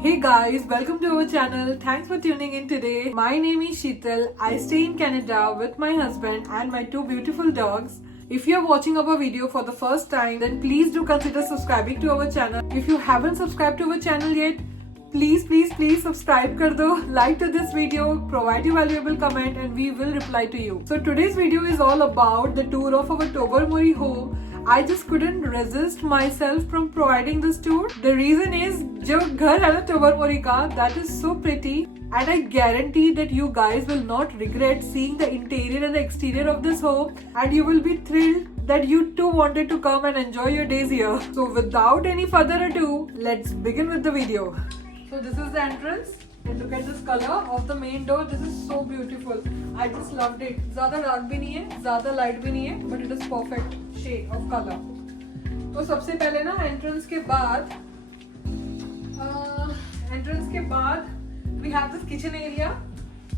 Hey guys, welcome to our channel. Thanks for tuning in today. My name is Sheetal. I stay in Canada with my husband and my two beautiful dogs. If you are watching our video for the first time, then please do consider subscribing to our channel. If you haven't subscribed to our channel yet, please subscribe kar do, like to this video, provide your valuable comment and we will reply to you. So today's video is all about the tour of our Tobermory home. I just couldn't resist myself from providing this tour. The reason is, जो घर है ना Tobermory का, that is so pretty, and I guarantee that you guys will not regret seeing the interior and the exterior of this home, and you will be thrilled that you too wanted to come and enjoy your days here. So without any further ado, let's begin with the video. So this is the entrance. And look at this color of the main door. This is so beautiful. I just loved it. ज़्यादा dark भी नहीं है, ज़्यादा light भी नहीं है, but it is perfect shade of color. तो सबसे पहले ना entrance के बाद we have this kitchen area.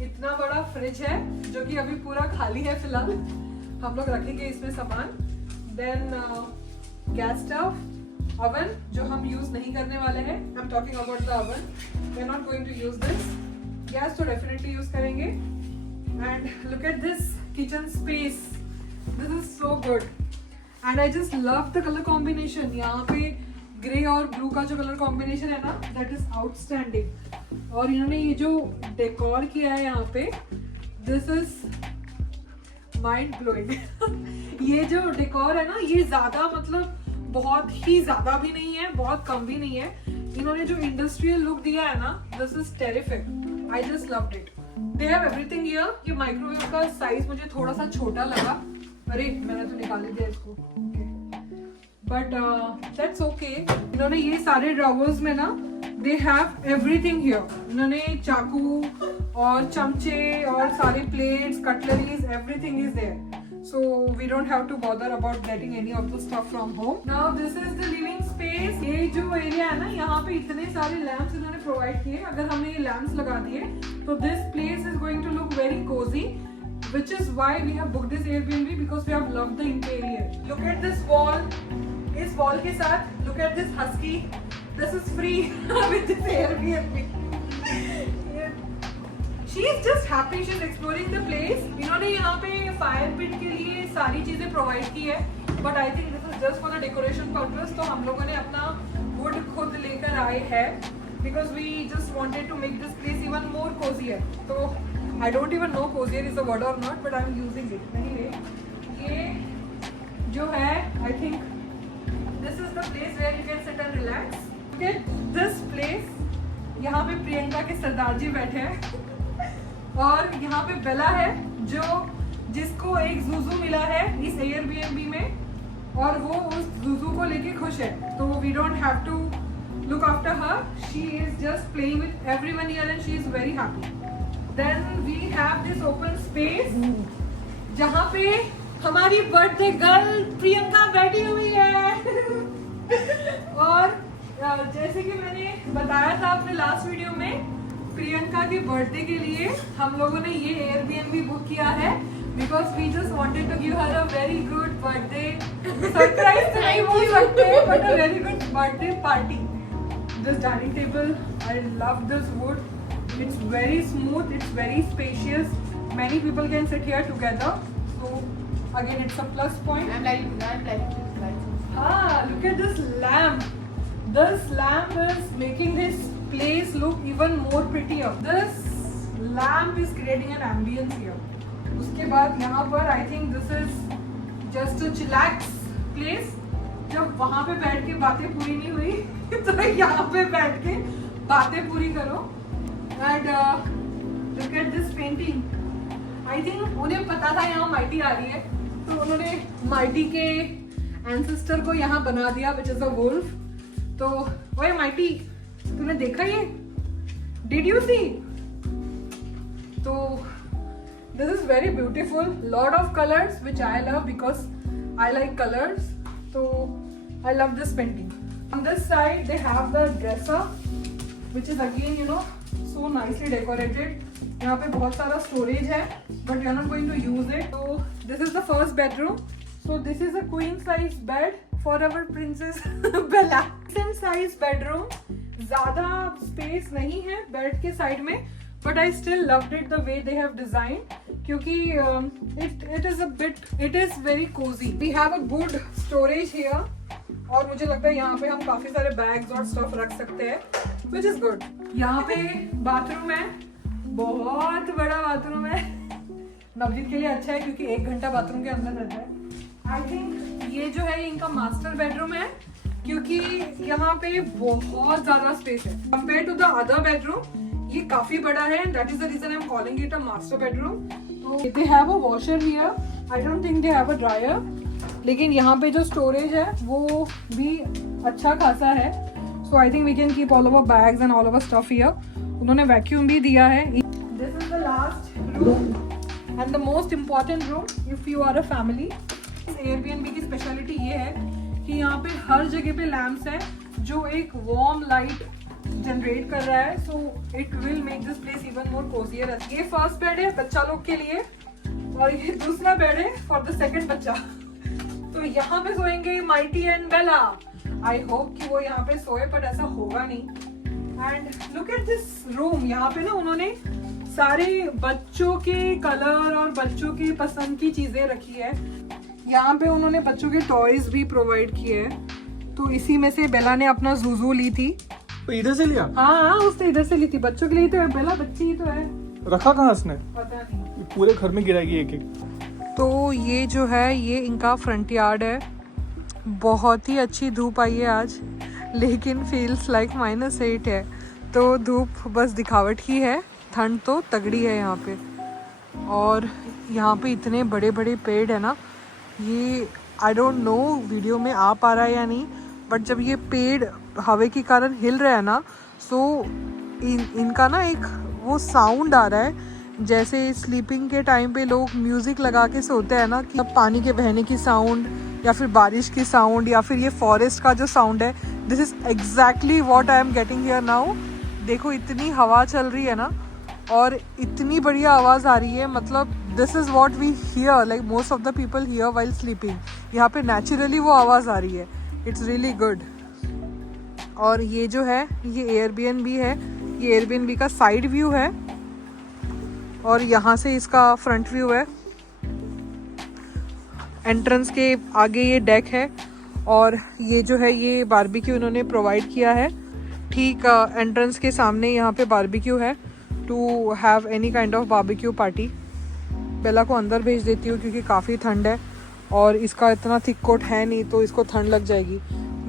इतना बड़ा fridge है जो कि अभी पूरा खाली है फिलहाल. हम लोग रखेंगे इसमें सामान. Then gas stove, oven जो हम use नहीं करने वाले हैं. I'm talking about the oven. We're not going to use this. Gas तो definitely use करेंगे. And look at this kitchen space. This is so good. And I just love the color combination. यहाँ पे grey और blue का जो colour combination है ना, that is outstanding. और इन्होंने ये जो डेकोर किया है यहाँ पे, this is mind blowing. ये जो डेकोर है ना, ये ज्यादा मतलब बहुत ही ज्यादा भी नहीं है, बहुत कम भी नहीं है. इन्होंने जो इंडस्ट्रियल लुक दिया है ना, this is terrific. I just loved it. They have everything here. ये माइक्रोवेव का साइज मुझे थोड़ा सा छोटा लगा. अरे मैंने तो निकाल दिया इसको. But that's okay. इन्होंने ये सारे ड्रॉवर्स में ना, दे हैव एवरीथिंग हियर. इन्होंने चाकू और चमचे और सारे plates, cutleries, everything is there. So we don't have to bother about getting any of the stuff from home. Now this is the living space. ये जो एरिया है ना, यहाँ पे इतने सारे लैम्प्स इन्होंने प्रोवाइड किए. अगर हमने ये लैम्प्स लगा दिए तो this place is going to look very cozy, which is why we have booked this Airbnb, because we have loved the interior. Look at this wall. इस wall के साथ look at this husky. This is free with this Airbnb. She is just happy. She is exploring the place. इन्होंने यहाँ पे fire पिट के लिए सारी चीजें प्रोवाइड की है, but I think this is just for the decoration purpose. तो हम लोगों ने अपना वुड खुद लेकर आए हैं, because we just wanted to make this place even more cosier. तो I don't even know cosier is a word और not, but I am using it anyway. ये जो है, I think this is the place where you can sit and relax. Okay, this place, यहाँ पे प्रियंका के सरदार जी बैठे हैं और यहाँ पे बेला है जिसको एक जूजू मिला है इस एयरबीएनबी में, और वो उस जूजू को लेके खुश है. तो we don't have to look after her. She is just playing with everyone here and she is very happy. Then we have this open space जहाँ पे हमारी बर्थडे गर्ल प्रियंका बैठी हुई है. और जैसे कि मैंने बताया था अपने लास्ट वीडियो में, प्रियंका के बर्थडे के लिए हम लोगों ने ये एयरबीएनबी बुक किया है, because we just wanted to give her a very good birthday surprise. तो नहीं बोल सकते, but a very good birthday party. This dining table, I love this wood. It's very smooth, it's very spacious. Many people can sit here together, so again it's a plus point. हाँ, look at this lamp. This lamp is making this place look even more prettier. This lamp is creating an ambience here. उसके बाद यहाँ पर I think this is just a chillax place. जब वहाँ पे बैठ के बातें पूरी नहीं हुई तो यहाँ पे बैठ के बातें पूरी करो. And look at this painting. I think उन्हें पता था यहाँ माइटी आ रही है, तो उन्होंने माइटी के एंसेस्टर को यहाँ बना दिया, which is a wolf. तो ओए माइटी, तूने देखा ये? Did you see? तो this is very beautiful. Lot of colors which I love because I like colors. So I love this painting. On this side they have the dresser, which is again so nicely decorated. यहाँ पे बहुत सारा storage है, but we are not going to use it. So this is the first bedroom. So this is a queen size bed for our princess Bella. Decent size bedroom ज्यादा space नहीं है bed के side में, but I still loved it the way they have design, क्योंकि it is very cosy. We have a good storage here, और मुझे लगता है यहाँ पे हम काफी सारे बैग्स और स्टफ रख सकते हैं, विच इज गुड। यहाँ पे बाथरूम है, बहुत बड़ा बाथरूम है। नवजीत के लिए अच्छा है क्योंकि 1 घंटा बाथरूम के अंदर रहता है। आई थिंक ये जो है इनका मास्टर बेडरूम है, क्योंकि यहाँ पे बहुत ज्यादा स्पेस है compare to the other bedroom. ये काफी बड़ा है, that is the reason I am calling it a master bedroom. तो they have a washer here, I don't think they have a dryer, लेकिन यहाँ पे जो स्टोरेज है वो भी अच्छा खासा है। So I think we can keep all over bags and all over stuff here. उन्होंने वैक्यूम भी दिया है। This is the last room and the most important room if you are a family. Airbnb की speciality ये है कि यहाँ पे हर जगह पे लैंप्स है जो एक वार्म लाइट जनरेट कर रहा है, so it will make this place even more cosier. ये फर्स्ट बेड है बच्चा लोग के लिए, और ये दूसरा बेड है फॉर द सेकंड बच्चा। तो यहाँ पे सोएंगे Mighty and Bella. I hope कि वो यहाँ पे सोए, बट ऐसा होगा नहीं। And look at this room. यहाँ पे ना उन्होंने सारे बच्चों के कलर और बच्चों की पसंद की चीजें रखी है। यहाँ पे उन्होंने बच्चों के टॉयज भी प्रोवाइड किए हैं, तो इसी में से बेला ने अपना जूजू ली थी। तो इधर से लिया? हाँ, उसने इधर से ली थी, बच्चों के लिए तो बेला बच्ची ही तो है। रखा कहाँ उसने? पता नहीं, पूरे घर में गिराएगी एक एक। तो ये जो है ये इनका फ्रंट यार्ड है। बहुत ही अच्छी धूप आई है आज, लेकिन फील्स लाइक -8 है, तो धूप बस दिखावट ही है, ठंड तो तगड़ी है यहाँ पे। और यहाँ पे इतने बड़े बड़े पेड़ है ना, ये आई डोंट नो वीडियो में आ पा रहा है या नहीं, बट जब ये पेड़ हवा के कारण हिल रहा है ना, सो इनका ना एक वो साउंड आ रहा है, जैसे स्लीपिंग के टाइम पे लोग म्यूजिक लगा के सोते हैं ना, कि पानी के बहने की साउंड या फिर बारिश की साउंड या फिर ये फॉरेस्ट का जो साउंड है, this is exactly what I am getting here now. देखो इतनी हवा चल रही है ना, और इतनी बढ़िया आवाज़ आ रही है, मतलब this is what we hear, like most of the people here while sleeping. यहाँ पे नेचुरली वो आवाज़ आ रही है, इट्स रियली गुड। और ये जो है ये एयरबीएनबी है, ये एयरबीएनबी का साइड व्यू है, और यहाँ से इसका फ्रंट व्यू है। एंट्रेंस के आगे ये डेक है, और ये जो है ये बारबेक्यू इन्होंने प्रोवाइड किया है। ठीक एंट्रेंस के सामने यहाँ पे बारबेक्यू है to have any kind of barbecue party. Bella को अंदर भेज देती हूँ क्योंकि काफ़ी ठंड है, और इसका इतना थिक कोट है नहीं, तो इसको ठंड लग जाएगी।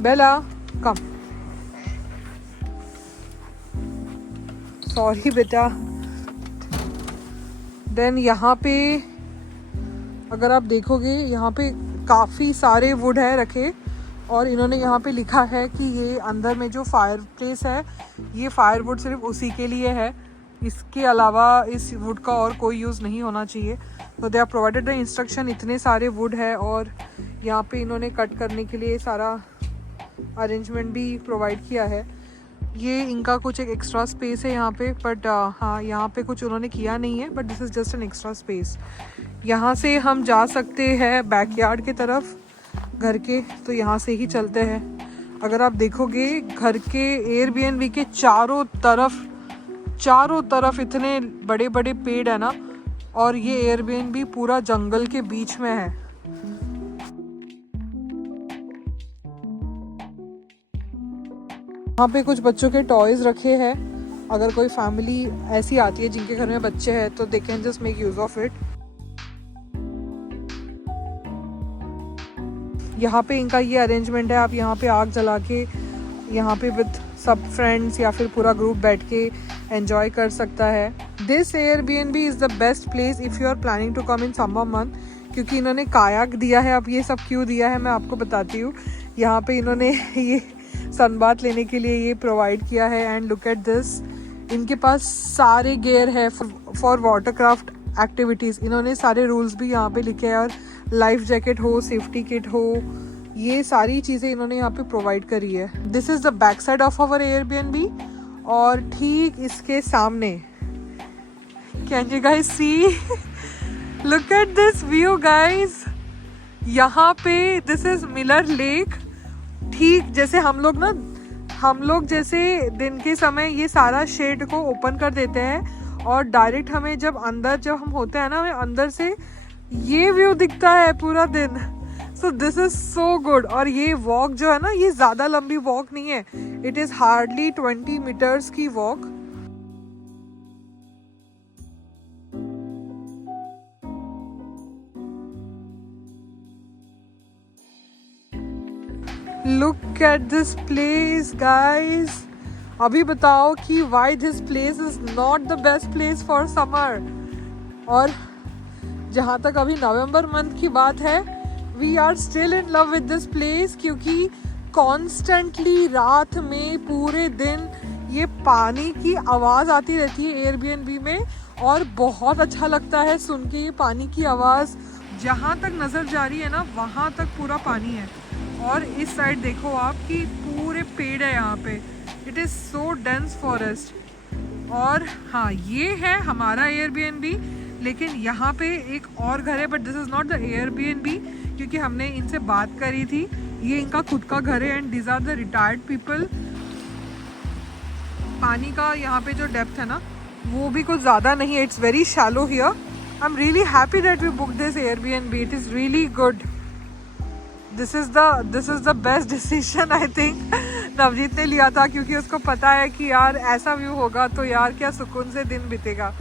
बेला कम, सॉरी बेटा। देन यहाँ पे अगर आप देखोगे, यहाँ पे काफ़ी सारे वुड है रखे, और इन्होंने यहाँ पे लिखा है कि ये अंदर में जो फायर प्लेस है, ये फायर वुड सिर्फ उसी के लिए है, इसके अलावा इस वुड का और कोई यूज़ नहीं होना चाहिए। तो they are provided the instruction. इतने सारे वुड है, और यहाँ पे इन्होंने कट करने के लिए सारा अरेंजमेंट भी प्रोवाइड किया है। ये इनका कुछ एक एक्स्ट्रा स्पेस है यहाँ पे, बट हाँ यहाँ पे कुछ उन्होंने किया नहीं है, but this is just an extra space. यहाँ से हम जा सकते हैं बैकयार्ड के तरफ घर के, तो यहाँ से ही चलते हैं। अगर आप देखोगे घर के एयरबीएनबी के चारों तरफ इतने बड़े बड़े पेड़ है ना, और ये एयरबीएनबी पूरा जंगल के बीच में है। यहाँ पे कुछ बच्चों के टॉयज रखे हैं, अगर कोई फैमिली ऐसी आती है जिनके घर में बच्चे हैं, तो they can just make use of it. यहाँ पे इनका ये अरेंजमेंट है, आप यहाँ पे आग जला के यहाँ पे विद सब फ्रेंड्स या फिर पूरा ग्रुप बैठ के एंजॉय कर सकता है। This Airbnb is the best place if you are planning to come in summer month, क्योंकि इन्होंने कायाक दिया है। अब ये सब क्यों दिया है मैं आपको बताती हूँ। यहाँ पे इन्होंने ये सनबाथ लेने के लिए ये प्रोवाइड किया है, एंड लुक एट दिस, इनके पास सारे गियर है फॉर वाटरक्राफ्ट एक्टिविटीज़। इन्होंने सारे रूल्स भी यहाँ पे लिखे हैं, और लाइफ जैकेट हो, सेफ्टी किट हो, ये सारी चीज़ें इन्होंने यहाँ पे प्रोवाइड करी है। This is the back side of our Airbnb, और ठीक इसके सामने, can you guys see, look at this view guys. यहाँ पे दिस इज मिलर लेक। ठीक जैसे हम लोग ना हम लोग जैसे दिन के समय ये सारा शेड को ओपन कर देते हैं और डायरेक्ट हमें जब हम होते हैं ना, हमें अंदर से ये व्यू दिखता है पूरा दिन. So this is so good. और ये वॉक जो है ना, ये ज़्यादा लंबी वॉक नहीं है. इट इज़ हार्डली 20 मीटर्स की walk. Look at this place, guys. अभी बताओ कि why this place is not the best place for summer. और जहाँ तक अभी नवंबर मंथ की बात है, we are still in love with this place क्योंकि constantly रात में पूरे दिन ये पानी की आवाज़ आती रहती है एयरबीएनबी में और बहुत अच्छा लगता है सुन के ये पानी की आवाज़. जहाँ तक नज़र जा रही है ना, वहाँ तक पूरा पानी है. और इस साइड देखो आप कि पूरे पेड़ है यहाँ पे. It is so dense forest. और हाँ, ये है हमारा एयरबीएनबी. लेकिन यहाँ पे एक और घर है, but this is not the Airbnb क्योंकि हमने इनसे बात करी थी. ये इनका खुद का घर है and these are the retired people. पानी का यहाँ पे जो डेप्थ है ना, वो भी कुछ ज़्यादा नहीं है. It's very shallow here. I am really happy that we book this Airbnb. It is really good. This is the best decision I think Navjeet ने लिया था क्योंकि उसको पता है कि यार ऐसा व्यू होगा तो यार क्या सुकून से दिन बीतेगा.